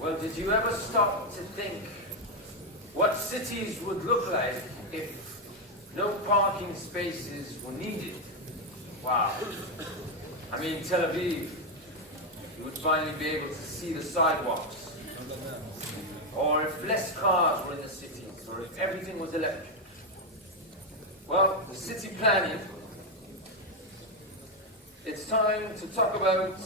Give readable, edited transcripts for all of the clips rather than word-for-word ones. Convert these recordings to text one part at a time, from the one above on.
Well, did you ever stop to think what cities would look like if no parking spaces were needed? Wow. I mean, Tel Aviv, you would finally be able to see the sidewalks. Or if less cars were in the cities, or if everything was electric. Well, the city planning, it's time to talk about,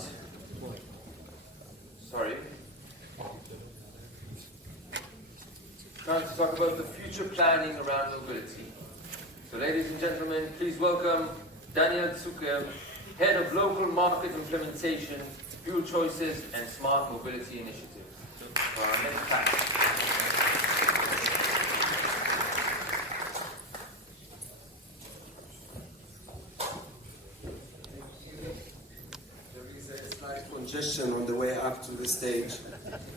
the future planning around mobility. So ladies and gentlemen, please welcome Daniel Zucker, Head of Local Market Implementation, Fuel Choices and Smart Mobility Initiative. For our next panel. There is a slight congestion on the way up to the stage.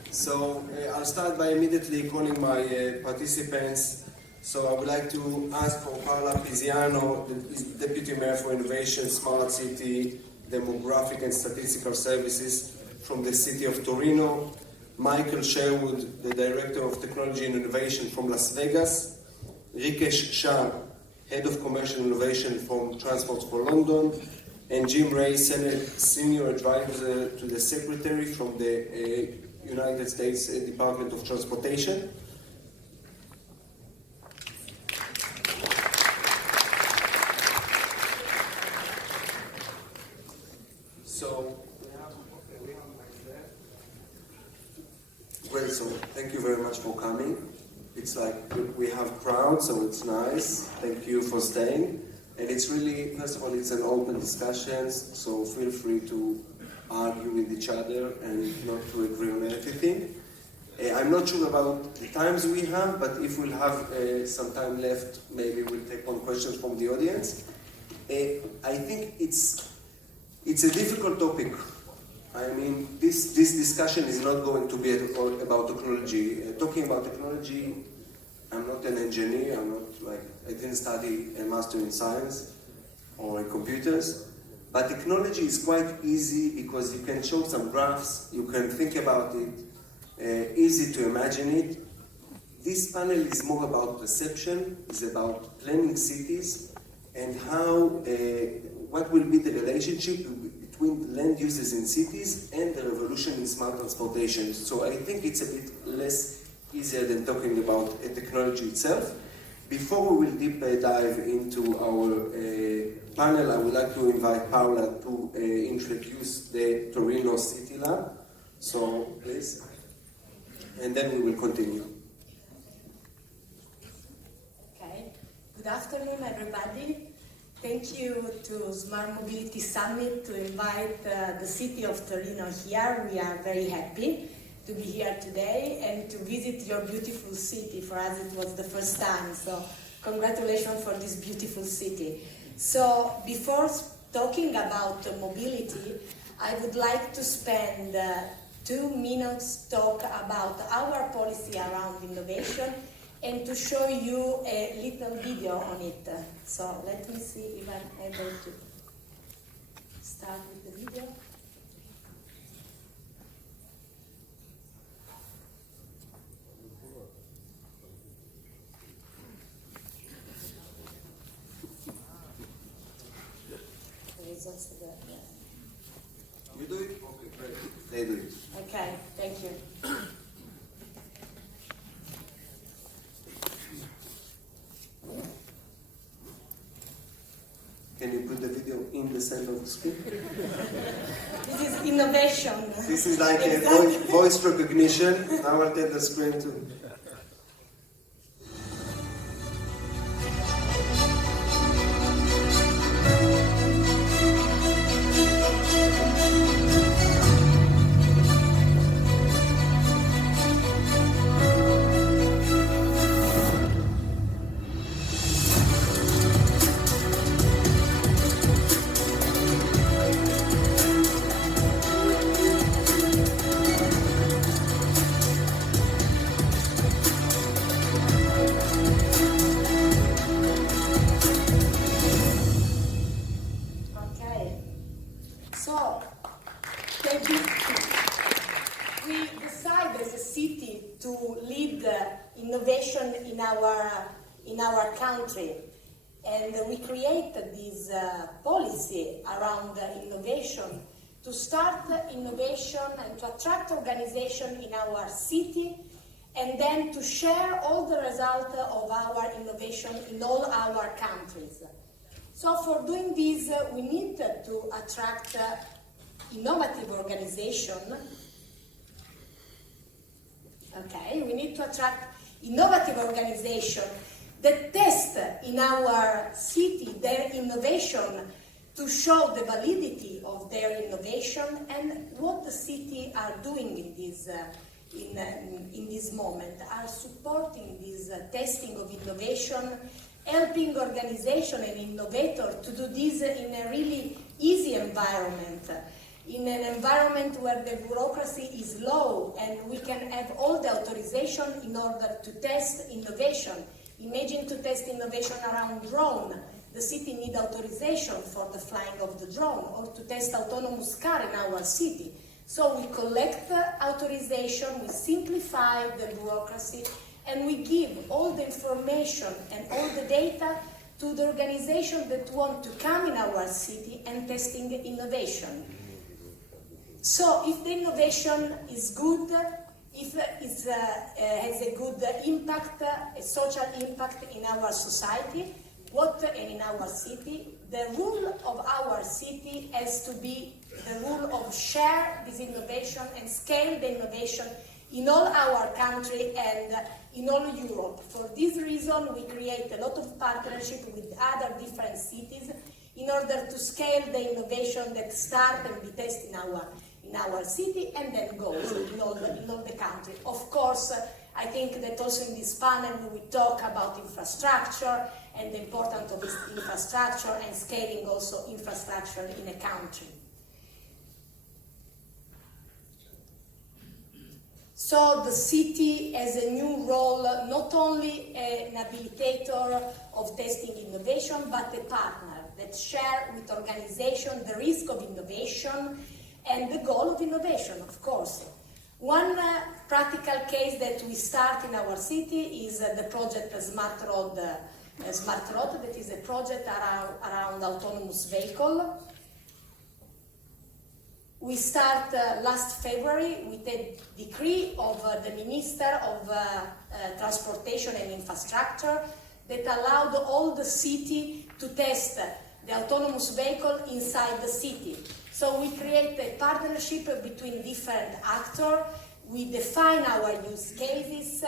So I'll start by immediately calling my participants. So I would like to ask for Paola Pisiano, the Deputy Mayor for Innovation, Smart City, Demographic and Statistical Services from the City of Torino, Michael Sherwood, the Director of Technology and Innovation from Las Vegas, Rikesh Shah, Head of Commercial Innovation from Transport for London, and Jim Ray, Senior Advisor to the Secretary from the United States Department of Transportation. So, great, so thank you very much for coming. It's like we have crowds, so it's nice. Thank you for staying. And it's really, first of all, it's an open discussion, so feel free to argue with each other and not to agree on everything. I'm not sure about the times we have, but if we'll have some time left, maybe we'll take on questions from the audience. I think it's a difficult topic. I mean, this discussion is not going to be about technology. Talking about technology, I'm not an engineer, I didn't study a master in science or in computers. But technology is quite easy because you can show some graphs, you can think about it, easy to imagine it. This panel is more about perception, is about planning cities and how, what will be the relationship between land uses in cities and the revolution in smart transportation. So I think it's a bit less easier than talking about technology itself. Before we will deep dive into our panel, I would like to invite Paola to introduce the Torino City Lab. So, please. And then we will continue. Okay. Good afternoon, everybody. Thank you to Smart Mobility Summit to invite the city of Torino here. We are very happy to be here today and to visit your beautiful city. For us, it was the first time, so congratulations for this beautiful city. So before talking about mobility, I would like to spend 2 minutes talk about our policy around innovation and to show you a little video on it. So let me see if I'm able to start with the video. You do it? Okay, great. They do it. Okay, thank you. Can you put the video in the center of the screen? This is innovation. This is like Exactly. a voice recognition. Now I'll take the screen too. decide as a city to lead innovation in our country. And we created this policy around innovation to start innovation and to attract organization in our city, and then to share all the results of our innovation in all our countries. So for doing this, we need to attract innovative organization. Okay, we need to attract innovative organization that test in our city their innovation to show the validity of their innovation and what the city are doing in this moment, are supporting this testing of innovation, helping organization and innovator to do this in a really easy environment, in an environment where the bureaucracy is low and we can have all the authorization in order to test innovation. Imagine to test innovation around drone. The city needs authorization for the flying of the drone, or to test autonomous car in our city. So we collect authorization, we simplify the bureaucracy, and we give all the information and all the data to the organization that want to come in our city and testing innovation. So if the innovation is good, if it has a good impact, a social impact in our society, and in our city, the rule of our city has to be the rule of share this innovation and scale the innovation in all our country and in all Europe. For this reason, we create a lot of partnership with other different cities in order to scale the innovation that start and be tested in our city and then goes in all the country. Of course, I think that also in this panel we will talk about infrastructure and the importance of this infrastructure and scaling also infrastructure in a country. So the city has a new role, not only an habilitator of testing innovation, but a partner that share with organization the risk of innovation and the goal of innovation, of course. One practical case that we start in our city is the project Smart Road, that is a project around autonomous vehicle. We start last February with a decree of the Minister of Transportation and Infrastructure that allowed all the city to test the autonomous vehicle inside the city. So we create a partnership between different actors. We define our use cases.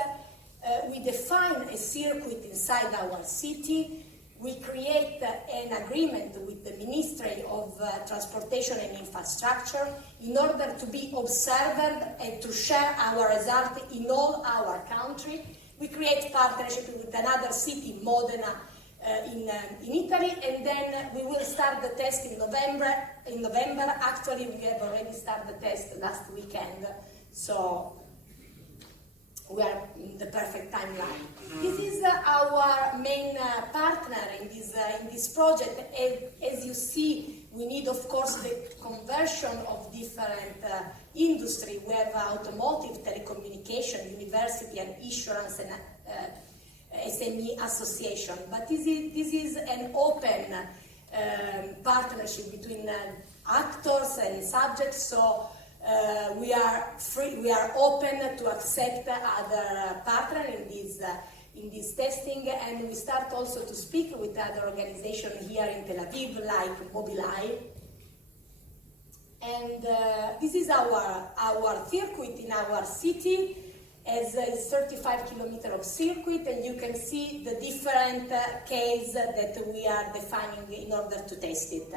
We define a circuit inside our city. We create an agreement with the Ministry of Transportation and Infrastructure in order to be observed and to share our results in all our country. We create partnership with another city, Modena, in Italy, and then we will start the test in November. Actually, we have already started the test last weekend, so we are in the perfect timeline. This is our main partner in this project. As you see, we need, of course, the conversion of different industry. We have automotive, telecommunication, university, and insurance, and SME association. But this is an open partnership between actors and subjects. So we are open to accept other partners in this testing, and we start also to speak with other organizations here in Tel Aviv, like Mobileye. And this is our circuit in our city, as is 35 kilometers of circuit, and you can see the different cases that we are defining in order to test it.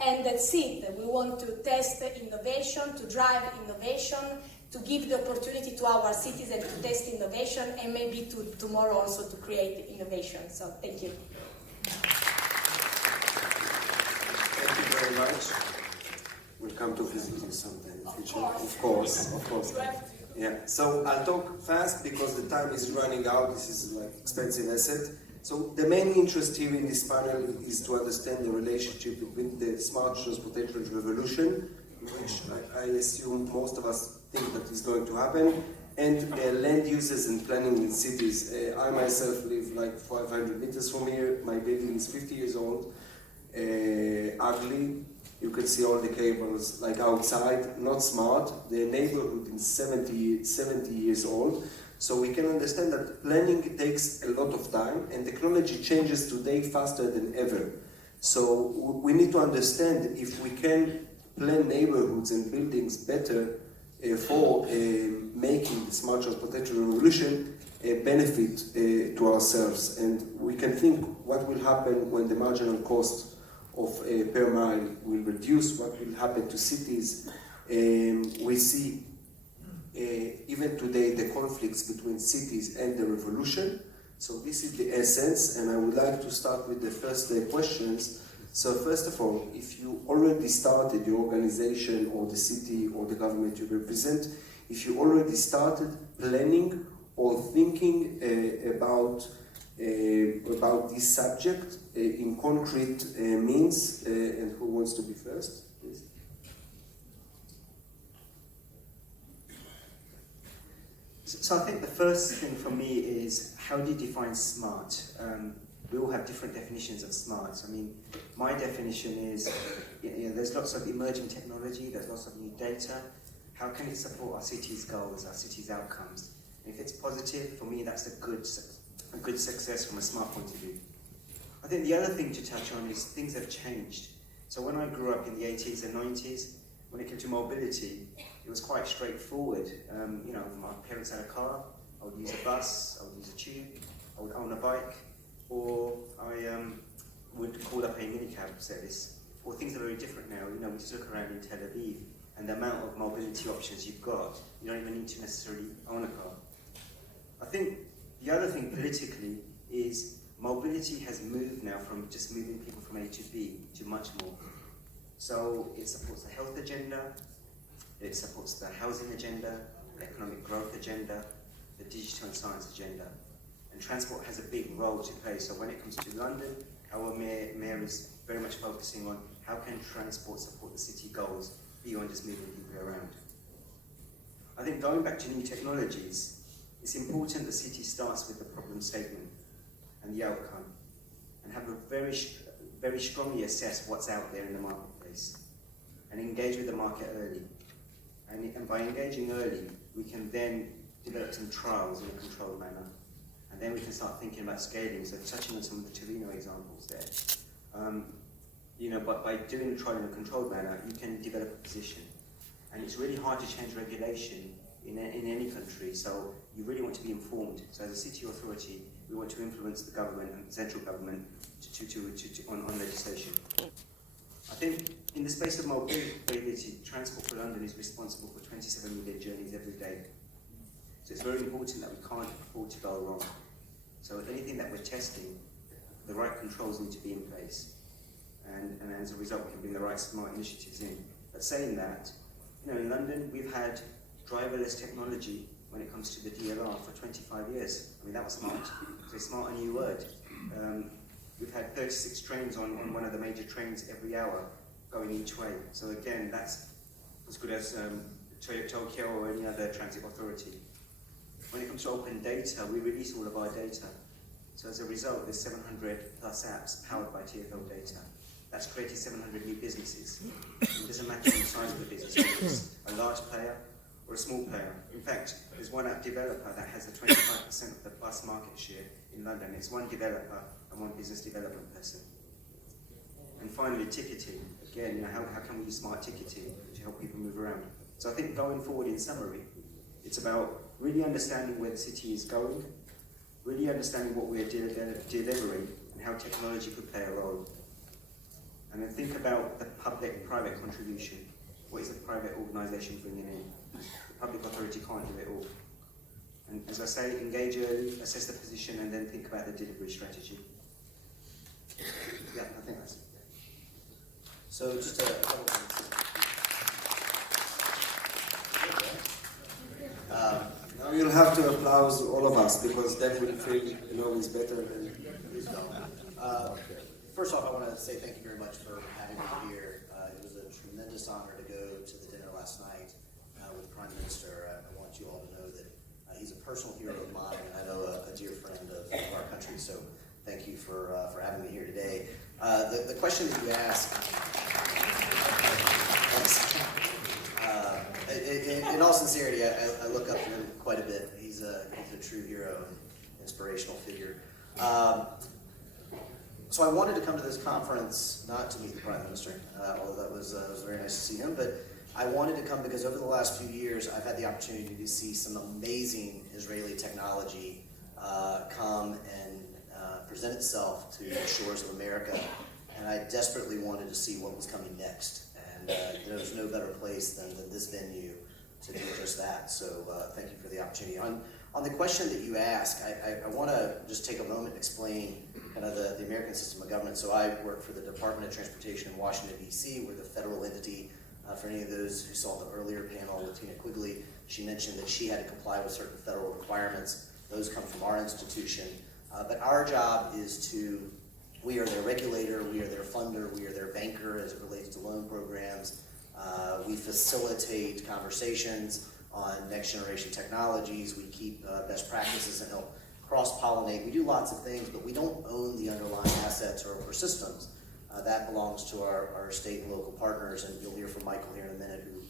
And that's it. We want to test innovation, to drive innovation, to give the opportunity to our citizens to test innovation, and maybe tomorrow also to create innovation. So thank you. Thank you very much. We'll come to visit you sometime in the future. Of course. Yeah. So I'll talk fast because the time is running out. This is like expensive asset. So the main interest here in this panel is to understand the relationship between the smart transportation revolution, which I assume most of us think that is going to happen. And land uses and planning in cities. I myself live like 500 meters from here. My building is 50 years old, ugly. You can see all the cables like outside, not smart. The neighborhood is 70 years old. So we can understand that planning takes a lot of time, and technology changes today faster than ever. So we need to understand if we can plan neighborhoods and buildings better for making the smart transportation revolution a benefit to ourselves. And we can think what will happen when the marginal cost of per mile will reduce, what will happen to cities. We see even today the conflicts between cities and the revolution. So this is the essence, and I would like to start with the first questions. So first of all, if you already started your organization or the city or the government you represent, if you already started planning or thinking about this subject in concrete means, and who wants to be first, please? So I think the first thing for me is, how do you define smart? We all have different definitions of smart. I mean, my definition is, there's lots of emerging technology, there's lots of new data. How can it support our city's goals, our city's outcomes? And if it's positive, for me, that's a good success from a smart point of view. I think the other thing to touch on is things have changed. So when I grew up in the 80s and 90s, when it came to mobility, it was quite straightforward. My parents had a car, I would use a bus, I would use a tube, I would own a bike, or I would call up a minicab service. Or things are very different now. We just look around in Tel Aviv, and the amount of mobility options you've got, you don't even need to necessarily own a car. I think the other thing politically is mobility has moved now from just moving people from A to B to much more. So it supports the health agenda, it supports the housing agenda, the economic growth agenda, the digital and science agenda. And transport has a big role to play. So when it comes to London, our mayor is very much focusing on how can transport support the city goals beyond just moving people around. I think going back to new technologies, it's important the city starts with the problem statement and the outcome, and have a very strongly assess what's out there in the marketplace, and engage with the market early. And by engaging early, we can then develop some trials in a controlled manner. And then we can start thinking about scaling. So touching on some of the Torino examples there. But by doing the trial in a controlled manner, you can develop a position. And it's really hard to change regulation in any country, so you really want to be informed. So as a city authority, we want to influence the government and the central government on legislation. I think in the space of mobility, Transport for London is responsible for 27 million journeys every day. So it's very important that we can't afford to go wrong. So anything that we're testing, the right controls need to be in place. And as a result, we can bring the right smart initiatives in. But saying that, in London, we've had driverless technology when it comes to the DLR for 25 years. I mean, that was smart. So smart, a new word. We've had 36 trains on one of the major trains every hour going each way. So again, that's as good as Tokyo or any other transit authority. When it comes to open data, we release all of our data. So as a result, there's 700 plus apps powered by TfL data. That's created 700 new businesses. It doesn't matter the size of the business, whether it's a large player or a small player. In fact, there's one app developer that has a 25% of the bus market share in London. It's one developer and one business development person. And finally, ticketing. Again, how can we use smart ticketing to help people move around? So I think going forward, in summary, it's about really understanding where the city is going, really understanding what we're delivering and how technology could play a role. And then think about the public-private contribution. What is the private organisation bringing in? The public authority can't do it all. And as I say, engage early, assess the position, and then think about the delivery strategy. Yeah, I think that's it. So just a couple things. Now you'll have to applaud all of us, because then we'll feel it's better. Please don't. First off, I want to say thank you very much for having me here. It was a tremendous honor to go to the dinner last night with Prime Minister Minister. I want you all to know that he's a personal hero of mine, and I know a dear friend of our country. So thank you for having me here today. The question that you asked, in all sincerity, I look up to him quite a bit. He's a true hero and inspirational figure. So I wanted to come to this conference not to meet the Prime Minister, although that was very nice to see him, but I wanted to come because over the last few years I've had the opportunity to see some amazing Israeli technology come and present itself to the shores of America, and I desperately wanted to see what was coming next, and there was no better place than this venue to do just that, so thank you for the opportunity. On the question that you ask, I want to just take a moment and explain kind of the American system of government. So I work for the Department of Transportation in Washington, D.C. We're the federal entity. For any of those who saw the earlier panel with Tina Quigley, she mentioned that she had to comply with certain federal requirements. Those come from our institution. But our job is we are their regulator, we are their funder, we are their banker as it relates to loan programs. We facilitate conversations on next generation technologies. We keep best practices and help cross-pollinate. We do lots of things, but we don't own the underlying assets or systems. That belongs to our state and local partners, and you'll hear from Michael here in a minute, who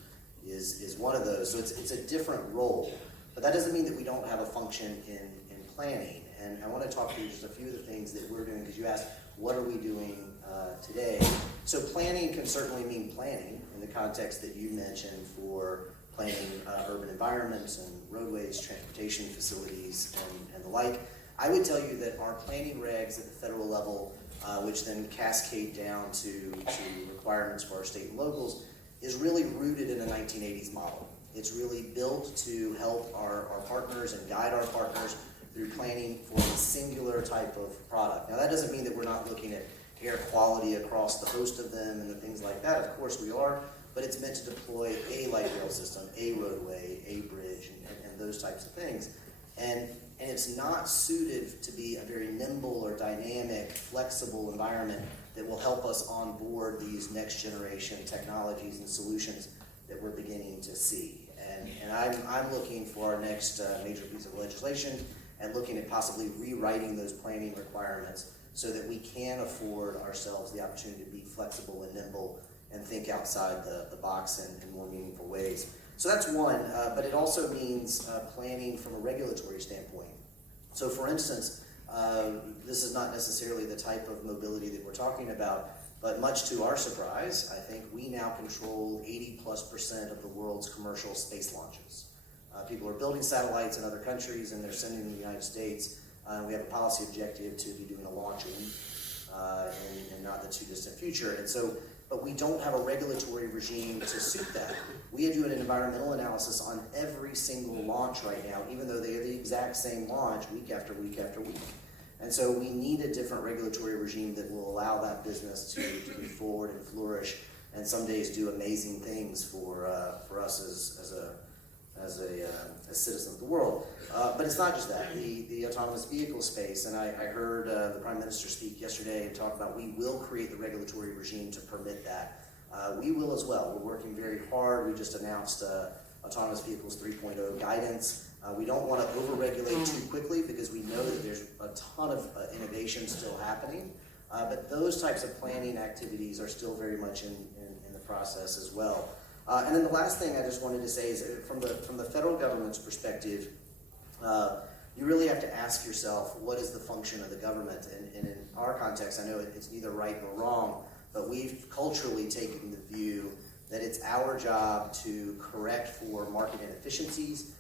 is one of those. So it's a different role, but that doesn't mean that we don't have a function in planning. And I want to talk to you just a few of the things that we're doing, because you asked, what are we doing today? So planning can certainly mean planning in the context that you mentioned for planning urban environments and roadways, transportation facilities, and the like. I would tell you that our planning regs at the federal level, which then cascade down to requirements for our state and locals, is really rooted in a 1980s model. It's really built to help our partners and guide our partners through planning for a singular type of product. Now that doesn't mean that we're not looking at air quality across the host of them and the things like that. Of course we are, but it's meant to deploy a light rail system, a roadway, a bridge, and those types of things. And it's not suited to be a very nimble or dynamic, flexible environment that will help us onboard these next generation technologies and solutions that we're beginning to see. And I'm looking for our next major piece of legislation and looking at possibly rewriting those planning requirements so that we can afford ourselves the opportunity to be flexible and nimble and think outside the box in more meaningful ways. So that's one, but it also means planning from a regulatory standpoint. So for instance, this is not necessarily the type of mobility that we're talking about, but much to our surprise, I think we now control 80+% of the world's commercial space launches. People are building satellites in other countries and they're sending them to the United States. We have a policy objective to be doing a launching in not the too distant future. And so, but we don't have a regulatory regime to suit that. We are doing an environmental analysis on every single launch right now, even though they are the exact same launch week after week after week. And so we need a different regulatory regime that will allow that business to move forward and flourish, and some days do amazing things for us as citizens of the world. But it's not just that. The autonomous vehicle space, and I heard the Prime Minister speak yesterday and talk about we will create the regulatory regime to permit that. We will as well. We're working very hard. We just announced Autonomous Vehicles 3.0 guidance. We don't want to over-regulate too quickly because we know that there's a ton of innovation still happening. But those types of planning activities are still very much in the process as well. And then the last thing I just wanted to say is from the federal government's perspective, you really have to ask yourself, what is the function of the government? And in our context, I know it's neither right nor wrong, but we've culturally taken the view that it's our job to correct for market inefficiencies,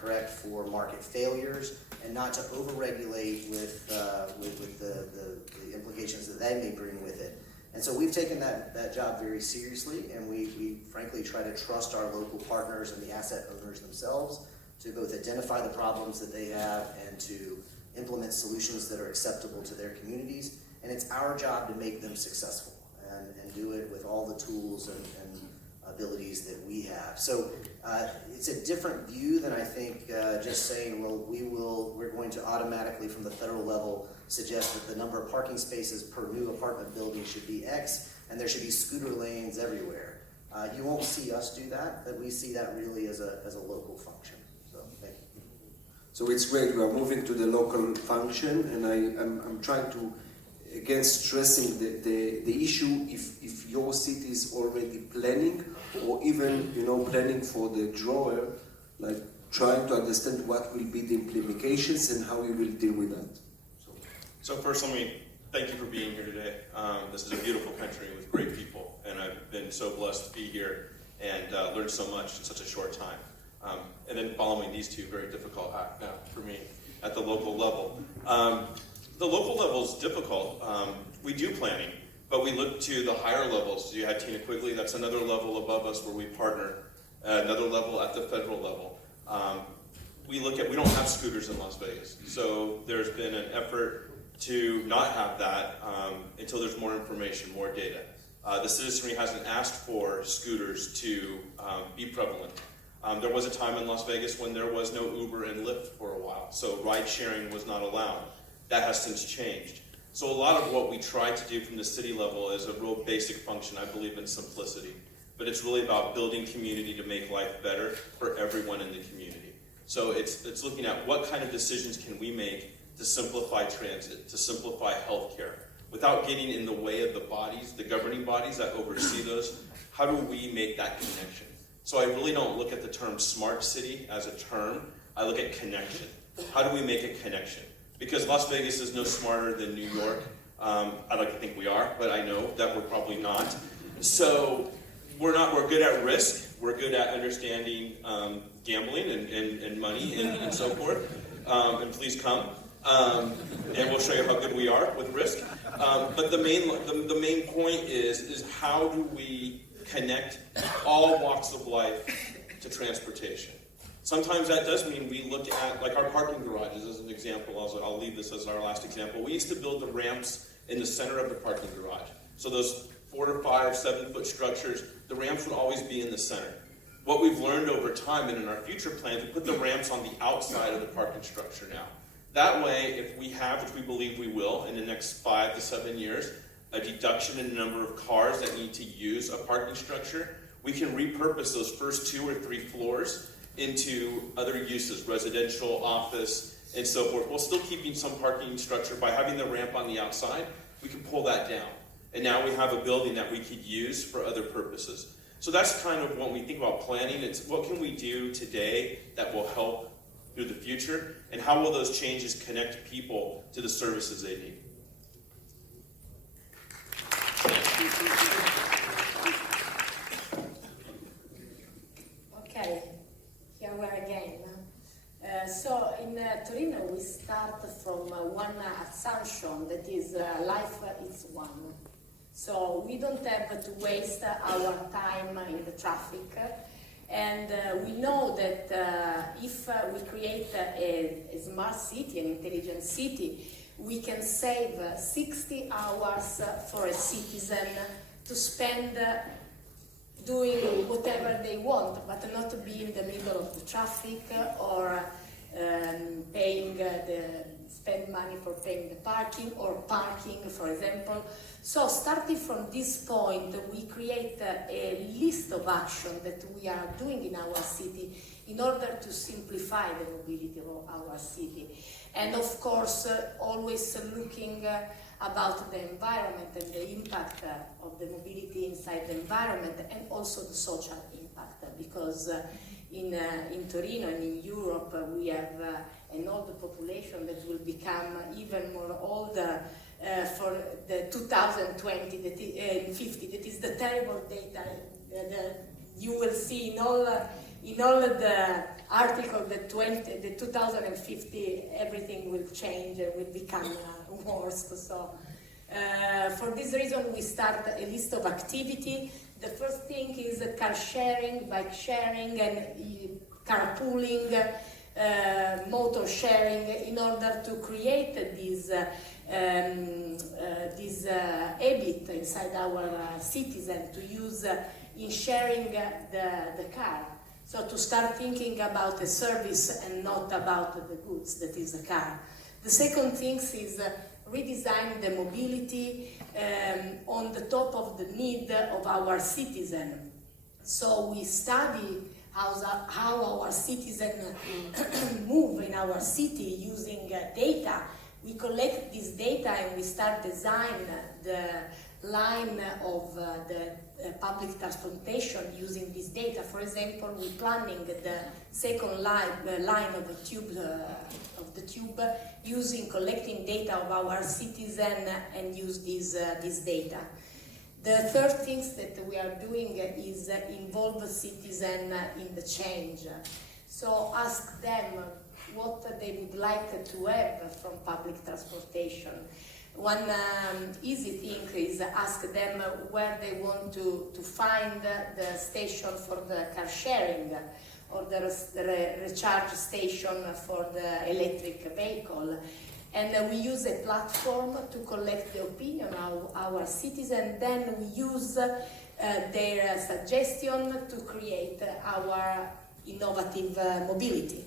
correct for market failures, and not to overregulate with the implications that they may bring with it. And so we've taken that job very seriously, and we frankly try to trust our local partners and the asset owners themselves to both identify the problems that they have and to implement solutions that are acceptable to their communities. And it's our job to make them successful and do it with all the tools and abilities that we have. So it's a different view than I think just saying, well, we're going to automatically from the federal level suggest that the number of parking spaces per new apartment building should be X and there should be scooter lanes everywhere. You won't see us do that, but we see that really as a local function. So thank you. So it's great. We are moving to the local function, and I'm trying to, again, stressing the issue if your city is already planning, or even planning for the drawer, like trying to understand what will be the implications and how we will deal with that. So first, let me thank you for being here today. This is a beautiful country with great people, and I've been so blessed to be here and learn so much in such a short time. And then following these two, very difficult for me at the local level. The local level is difficult. We do planning, but we look to the higher levels. You had Tina Quigley, that's another level above us where we partner, another level at the federal level. We don't have scooters in Las Vegas, so there's been an effort to not have that until there's more information, more data. The citizenry hasn't asked for scooters to be prevalent. There was a time in Las Vegas when there was no Uber and Lyft for a while, so ride sharing was not allowed. That has since changed. So a lot of what we try to do from the city level is a real basic function. I believe in simplicity, but it's really about building community to make life better for everyone in the community. So it's looking at what kind of decisions can we make to simplify transit, to simplify healthcare, without getting in the way of the bodies, the governing bodies that oversee those. How do we make that connection? So I really don't look at the term smart city as a term. I look at connection. How do we make a connection? Because Las Vegas is no smarter than New York. I'd like to think we are, but I know that we're probably not. So we're good at risk. We're good at understanding gambling and money and so forth. And please come. And we'll show you how good we are with risk. But the main point is how do we connect all walks of life to transportation? Sometimes that does mean we look at, like our parking garages as an example. I'll leave this as our last example. We used to build the ramps in the center of the parking garage. So those 4 to 5, 7 foot structures, the ramps would always be in the center. What we've learned over time and in our future plans, we put the ramps on the outside of the parking structure now. That way, if we have, which we believe we will, in the next 5 to 7 years, a deduction in the number of cars that need to use a parking structure, we can repurpose those first 2 or 3 floors into other uses, residential, office, and so forth. While still keeping some parking structure. By having the ramp on the outside, we can pull that down. And now we have a building that we could use for other purposes. So that's kind of when we think about planning. It's what can we do today that will help through the future, and how will those changes connect people to the services they need? Okay, here we are again. So in Torino, we start from one assumption, that is life is one. So we don't have to waste our time in the traffic. And we know that if we create a smart city, an intelligent city, we can save 60 hours for a citizen to spend doing whatever they want, but not to be in the middle of the traffic or spend money for paying the parking or parking, for example. So starting from this point, we create a list of actions that we are doing in our city in order to simplify the mobility of our city. And of course, always looking about the environment and the impact of the mobility inside the environment, and also the social impact, because in Torino and in Europe we have an older population that will become even more older for the 2020 and 50. That is the terrible data that you will see in all the article that the 2050 everything will change and will become worse. So for this reason we start a list of activity. The first thing is car sharing, bike sharing, and carpooling, motor sharing, in order to create this habit inside our citizens to use in sharing the car. So to start thinking about the service and not about the goods, that is the car. The second thing is redesign the mobility on the top of the need of our citizen. So we study how our citizens move in our city using data. We collect this data and we start design the line of the public transportation using this data. For example, we're planning the second line of the tube using collecting data of our citizens and use this data. The third thing that we are doing is involve the citizen in the change. So ask them what they would like to have from public transportation. One easy thing is ask them where they want to find the station for the car sharing or the recharge station for the electric vehicle. And we use a platform to collect the opinion of our citizens. Then we use their suggestion to create our innovative mobility.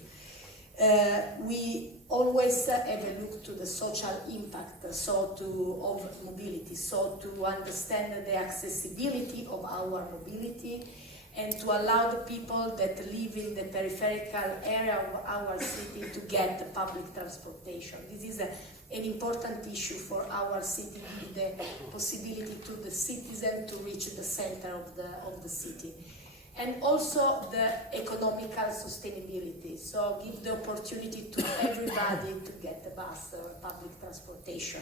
We always have a look to the social impact of mobility, so to understand the accessibility of our mobility and to allow the people that live in the peripheral area of our city to get the public transportation. This is an important issue for our city, the possibility to the citizen to reach the center of the city. And also the economical sustainability, so give the opportunity to everybody to get the bus or public transportation.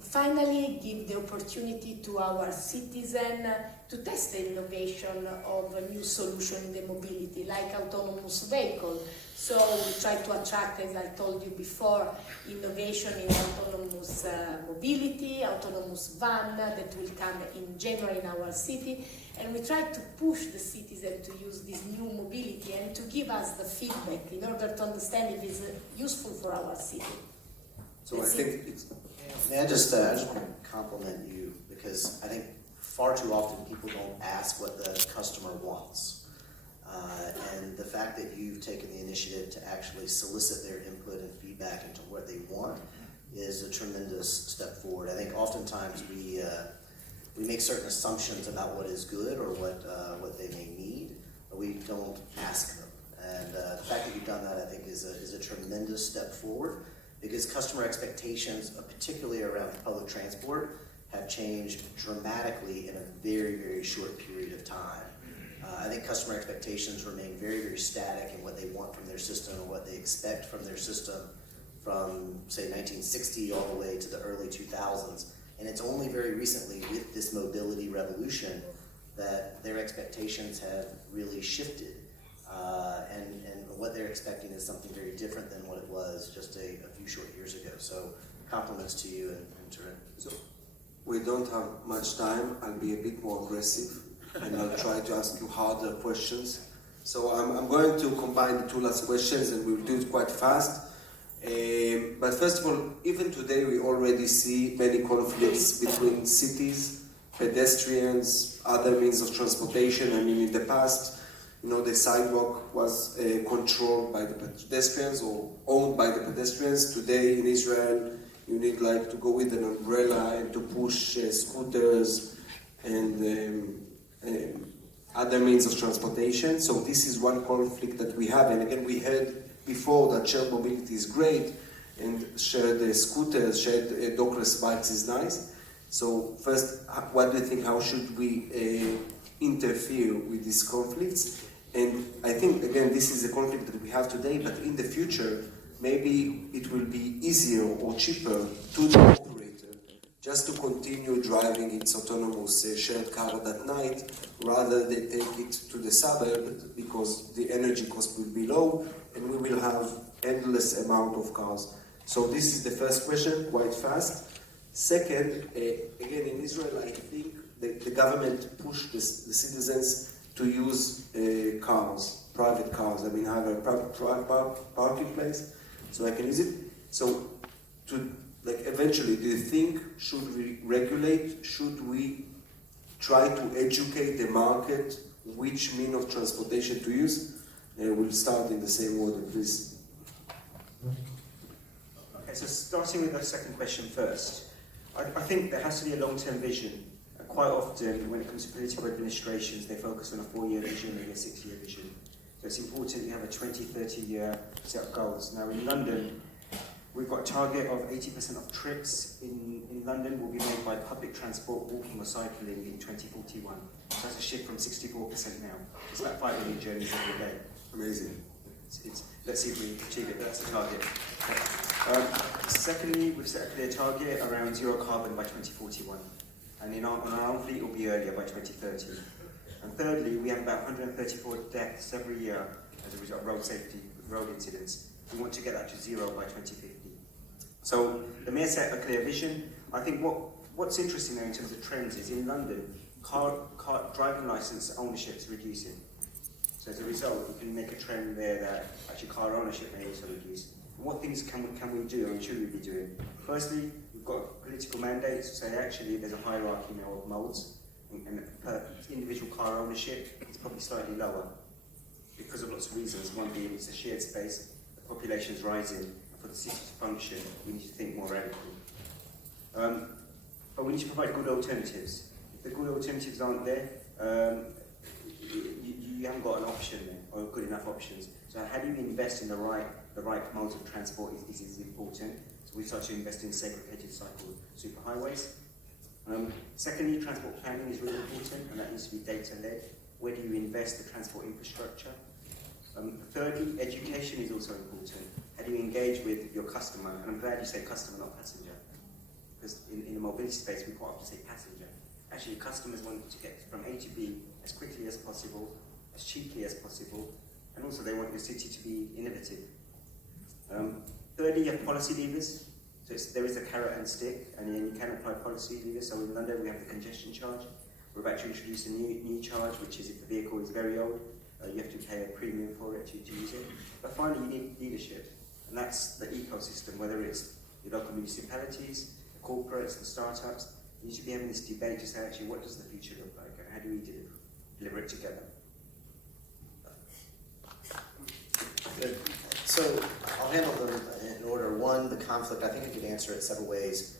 Finally, give the opportunity to our citizens to test the innovation of a new solution in the mobility, like autonomous vehicle. So we try to attract, as I told you before, innovation in autonomous mobility, autonomous van that will come in January in our city. And we try to push the citizen to use this new mobility and to give us the feedback in order to understand if it's useful for our city. So I think it's... May I just want to compliment you, because I think far too often people don't ask what the customer wants. And the fact that you've taken the initiative to actually solicit their input and feedback into what they want is a tremendous step forward. I think oftentimes we make certain assumptions about what is good or what they may need, but we don't ask them. And the fact that you've done that, I think, is a tremendous step forward, because customer expectations, particularly around public transport, have changed dramatically in a very, very short period of time. I think customer expectations remain very, very static in what they want from their system and what they expect from their system from, say, 1960 all the way to the early 2000s. And it's only very recently, with this mobility revolution, that their expectations have really shifted. And what they're expecting is something very different than what it was just a few short years ago. So compliments to you and Turin. So we don't have much time. I'll be a bit more aggressive and I'll try to ask you harder questions. So I'm going to combine the two last questions and we'll do it quite fast. But first of all, even today we already see many conflicts between cities, pedestrians, other means of transportation. I mean, in the past, the sidewalk was controlled by the pedestrians or owned by the pedestrians. Today in Israel, you need to go with an umbrella and to push scooters and other means of transportation. So this is one conflict that we have. And again, we heard before that shared mobility is great and shared scooters, shared dockless bikes is nice. So first, what do you think, how should we interfere with these conflicts? And I think, again, this is a conflict that we have today, but in the future, maybe it will be easier or cheaper to the operator just to continue driving its autonomous shared car that night, rather than take it to the suburb, because the energy cost will be low and we will have endless amount of cars. So this is the first question, quite fast. Second, again, in Israel, I think the government pushed the citizens to use cars, private cars. I mean, have a private parking place, so I can use it. So, eventually, do you think, should we regulate? Should we try to educate the market which mean of transportation to use? We'll start in the same order, please. Okay, so starting with the second question first, I think there has to be a long-term vision, quite often, when it comes to political administrations, they focus on a 4-year vision, maybe a 6-year vision. So it's important you have a 20, 30-year set of goals. Now in London, we've got a target of 80% of trips in London will be made by public transport, walking or cycling in 2041. So that's a shift from 64% now. It's about 5 million journeys every day. Amazing. Let's see if we achieve it, but that's the target. Secondly, we've set a clear target around zero carbon by 2041. And on our own fleet, it will be earlier by 2030. And thirdly, we have about 134 deaths every year as a result of road incidents. We want to get that to zero by 2050. So the mayor set a clear vision. I think what's interesting there in terms of trends is in London, car driving license ownership is reducing. So as a result, we can make a trend there that actually car ownership may also reduce. And what things can we do and should we be doing? Firstly, we've got political mandates to say actually there's a hierarchy now of modes, and individual car ownership is probably slightly lower because of lots of reasons. One being it's a shared space, the population is rising, and for the city to function, we need to think more radically. But we need to provide good alternatives. If the good alternatives aren't there, you haven't got an option there, or good enough options. So how do you invest in the right modes of transport is important. So we start to invest in segregated cycle superhighways. Secondly, transport planning is really important, and that needs to be data-led. Where do you invest the transport infrastructure? Thirdly, education is also important. How do you engage with your customer? And I'm glad you say customer, not passenger. Because in the mobility space, we quite often say passenger. Actually, customers want to get from A to B as quickly as possible, as cheaply as possible, and also they want your city to be innovative. Thirdly, you have policy levers. So there is a carrot and stick, and then you can apply policy levers. So in London, we have the congestion charge. We're about to introduce a new charge, which is if the vehicle is very old, you have to pay a premium for it to use it. But finally, you need leadership, and that's the ecosystem, whether it's the local municipalities, the corporates, the startups. You need to be having this debate to say, actually, what does the future look like, and how do we deliver it together? Good. So I'll handle them in order. One, the conflict, I think I could answer it several ways.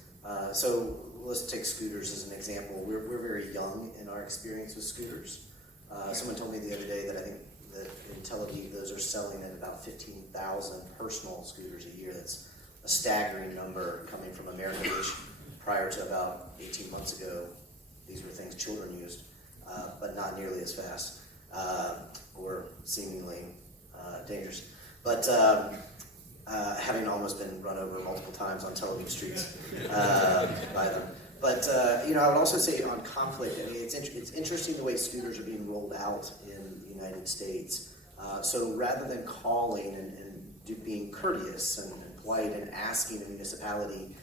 So let's take scooters as an example. We're very young in our experience with scooters. Someone told me the other day that I think that in Tel Aviv, those are selling at about 15,000 personal scooters a year. That's a staggering number coming from America, which prior to about 18 months ago, these were things children used, but not nearly as fast, or seemingly dangerous. But having almost been run over multiple times on Tel Aviv streets by them. But I would also say on conflict, I mean, it's interesting the way scooters are being rolled out in the United States. So rather than calling and being courteous and polite and asking a municipality,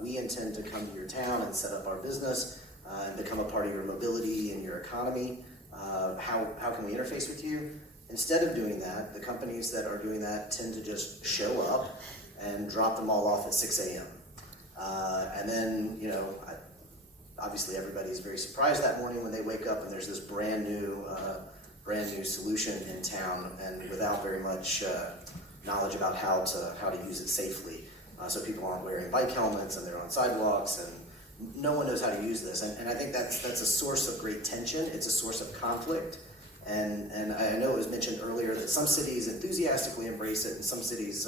we intend to come to your town and set up our business and become a part of your mobility and your economy. How can we interface with you? Instead of doing that, the companies that are doing that tend to just show up and drop them all off at 6 a.m. And then, obviously everybody's very surprised that morning when they wake up and there's this brand new solution in town, and without very much knowledge about how to use it safely. So people aren't wearing bike helmets and they're on sidewalks, and no one knows how to use this. And I think that's a source of great tension. It's a source of conflict. And I know it was mentioned earlier that some cities enthusiastically embrace it and some cities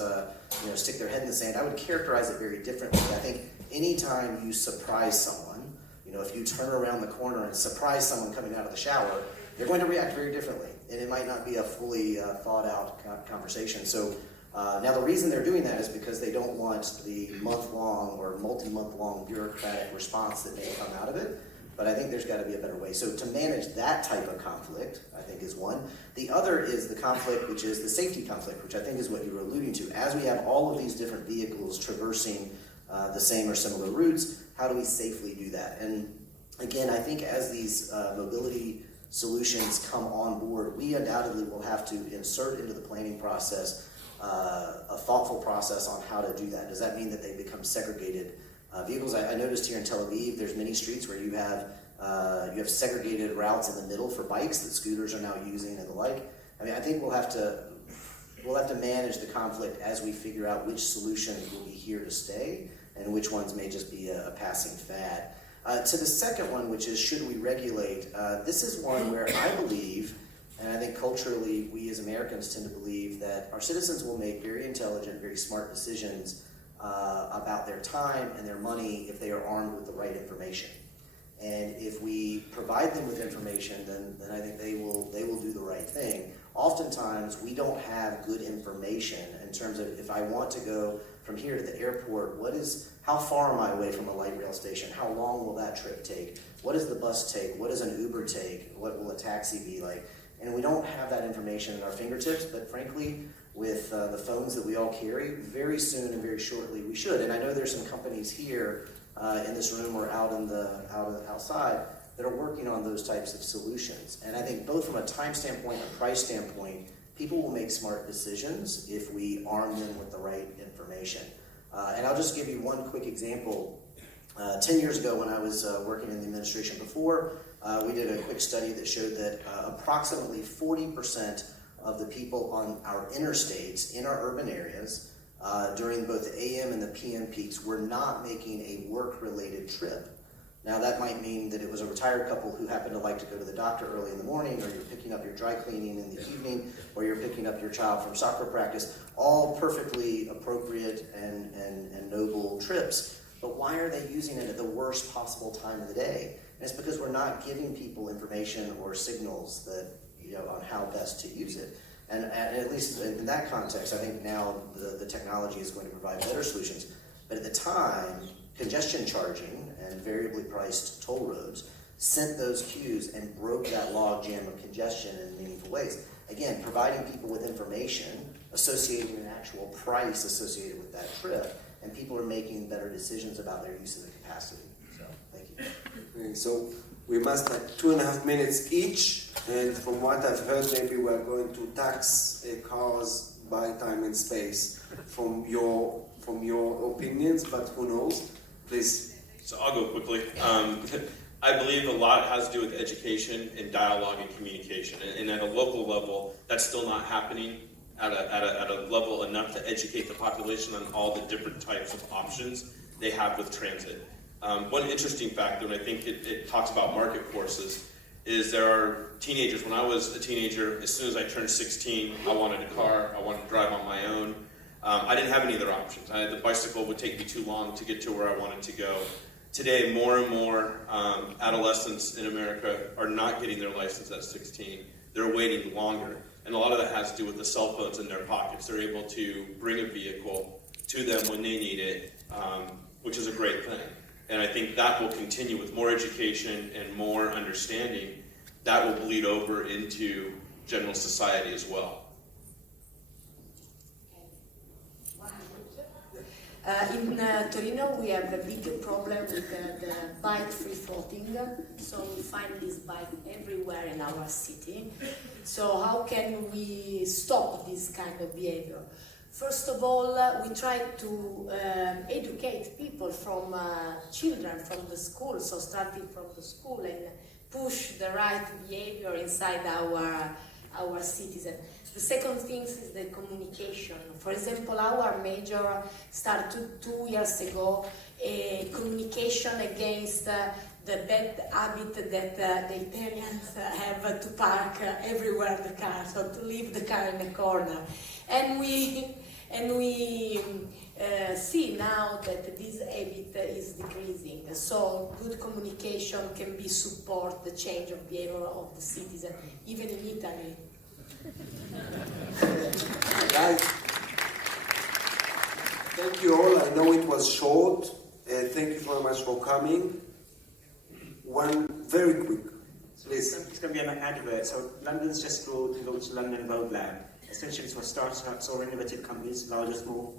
stick their head in the sand. I would characterize it very differently. I think anytime you surprise someone, if you turn around the corner and surprise someone coming out of the shower, they're going to react very differently. And it might not be a fully thought out conversation. So now the reason they're doing that is because they don't want the month-long or multi-month-long bureaucratic response that may come out of it. But I think there's got to be a better way. So to manage that type of conflict, I think, is one. The other is the conflict, which is the safety conflict, which I think is what you were alluding to. As we have all of these different vehicles traversing the same or similar routes, how do we safely do that? And again, I think as these mobility solutions come on board, we undoubtedly will have to insert into the planning process a thoughtful process on how to do that. Does that mean that they become segregated vehicles? I noticed here in Tel Aviv, there's many streets where you have segregated routes in the middle for bikes that scooters are now using and the like. I mean, I think we'll have to manage the conflict as we figure out which solutions will be here to stay and which ones may just be a passing fad. To the second one, which is should we regulate, this is one where I believe, and I think culturally we as Americans tend to believe that our citizens will make very intelligent, very smart decisions about their time and their money if they are armed with the right information. And if we provide them with information, then I think they will do the right thing. Oftentimes, we don't have good information in terms of if I want to go from here to the airport, how far am I away from a light rail station? How long will that trip take? What does the bus take? What does an Uber take? What will a taxi be like? And we don't have that information at our fingertips, but frankly, with the phones that we all carry, very soon and very shortly we should. And I know there's some companies here in this room or outside that are working on those types of solutions. And I think both from a time standpoint and price standpoint, people will make smart decisions if we arm them with the right information. And I'll just give you one quick example. 10 years ago when I was working in the administration before, we did a quick study that showed that approximately 40% of the people on our interstates in our urban areas during both the AM and the PM peaks were not making a work-related trip. Now that might mean that it was a retired couple who happened to like to go to the doctor early in the morning, or you're picking up your dry cleaning in the evening, or you're picking up your child from soccer practice, all perfectly appropriate and noble trips. But why are they using it at the worst possible time of the day? And it's because we're not giving people information or signals that, on how best to use it. And at least in that context, I think now the technology is going to provide better solutions. But at the time, congestion charging and variably priced toll roads sent those queues and broke that log jam of congestion in meaningful ways. Again, providing people with information, associating an actual price associated with that trip, and people are making better decisions about their use of the capacity. So, thank you. Okay, so we must have 2.5 minutes each, and from what I've heard, maybe we're going to tax cars by time and space from your opinions, but who knows? Please. So I'll go quickly. I believe a lot has to do with education and dialogue and communication, and at a local level, that's still not happening at a level enough to educate the population on all the different types of options they have with transit. One interesting factor, and I think it talks about market forces, is there are teenagers. When I was a teenager, as soon as I turned 16, I wanted a car, I wanted to drive on my own. I didn't have any other options. The bicycle would take me too long to get to where I wanted to go. Today, more and more adolescents in America are not getting their license at 16. They're waiting longer. And a lot of that has to do with the cell phones in their pockets. They're able to bring a vehicle to them when they need it, which is a great thing. And I think that will continue with more education and more understanding. That will bleed over into general society as well. In Torino, we have a big problem with the bike free floating. So we find this bike everywhere in our city. So how can we stop this kind of behavior? First of all, we try to educate people from children from the school, so starting from the school, and push the right behavior inside our citizens. The second thing is the communication. For example, our major started 2 years ago a communication against the bad habit that the Italians have to park everywhere the car, so to leave the car in the corner. And we see now that this habit is decreasing. So good communication can be support the change of behavior of the citizen, even in Italy. Guys, thank you all. I know it was short. Thank you very much for coming. One very quick, please. It's going to be an advert. So London's just launched London Road Lab. Essentially, it's for startups or innovative companies, large or small,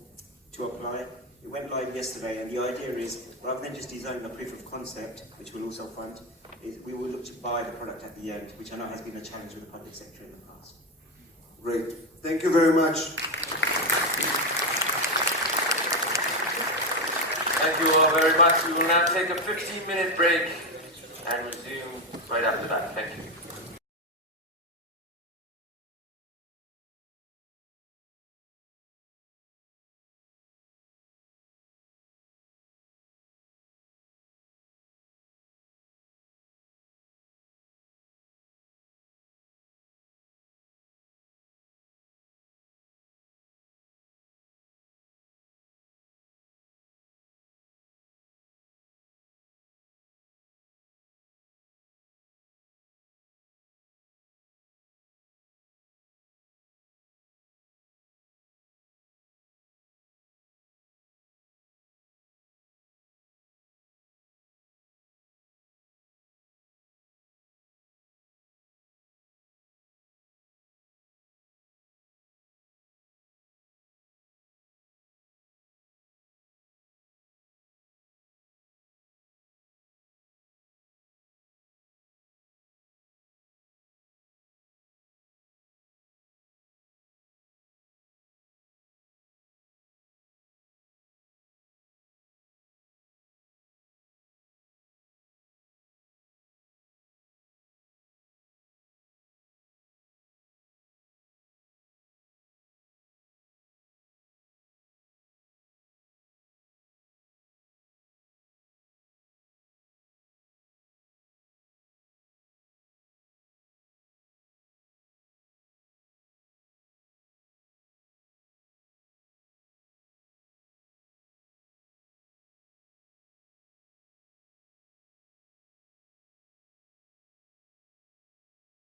to apply. It went live yesterday, and the idea is, rather than just designing a proof of concept, which we'll also fund, is we will look to buy the product at the end, which I know has been a challenge with the public sector in the past. Great. Thank you very much. Thank you all very much. We will now take a 15-minute break and resume right after that. Thank you.